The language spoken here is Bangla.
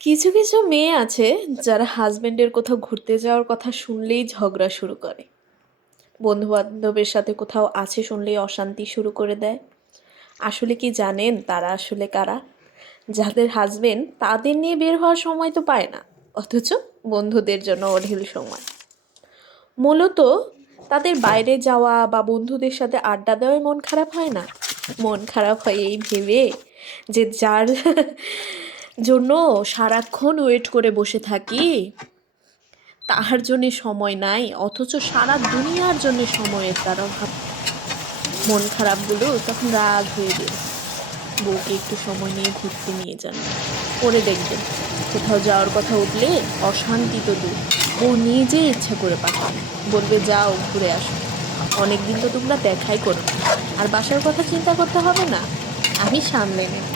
কিছু কিছু মেয়ে আছে যারা হাজবেন্ডের কোথাও ঘুরতে যাওয়ার কথা শুনলেই ঝগড়া শুরু করে। বন্ধু বান্ধবের সাথে কোথাও আছে শুনলেই অশান্তি শুরু করে দেয়। আসলে কি জানেন তারা আসলে কারা? যাদের হাজবেন্ড তাদের নিয়ে বের হওয়ার সময় তো পায় না, অথচ বন্ধুদের জন্য অঢেল সময়। মূলত তাদের বাইরে যাওয়া বা বন্ধুদের সাথে আড্ডা দেওয়ায় মন খারাপ হয় না, মন খারাপ হয় এই ভেবে যে যার জন্য সারাক্ষণ ওয়েট করে বসে থাকি তাহার জন্যে সময় নাই, অথচ সারা দুনিয়ার জন্য সময়ের তার অভাব। মন খারাপগুলো তখন রাগ হয়ে বের হয়। বউকে একটু সময় নিয়ে ঘুরতে নিয়ে যান, করে দেখবেন কোথাও যাওয়ার কথা উঠলে অশান্তি তো দূর, বউ নিজে ইচ্ছা করে পাঠাবে, বলবে যাও ঘুরে আসো। অনেক দিন তো তোমরা দেখাই করো না, আর বাসার কথা চিন্তা করতে হবে না, আমি সামলে নেব।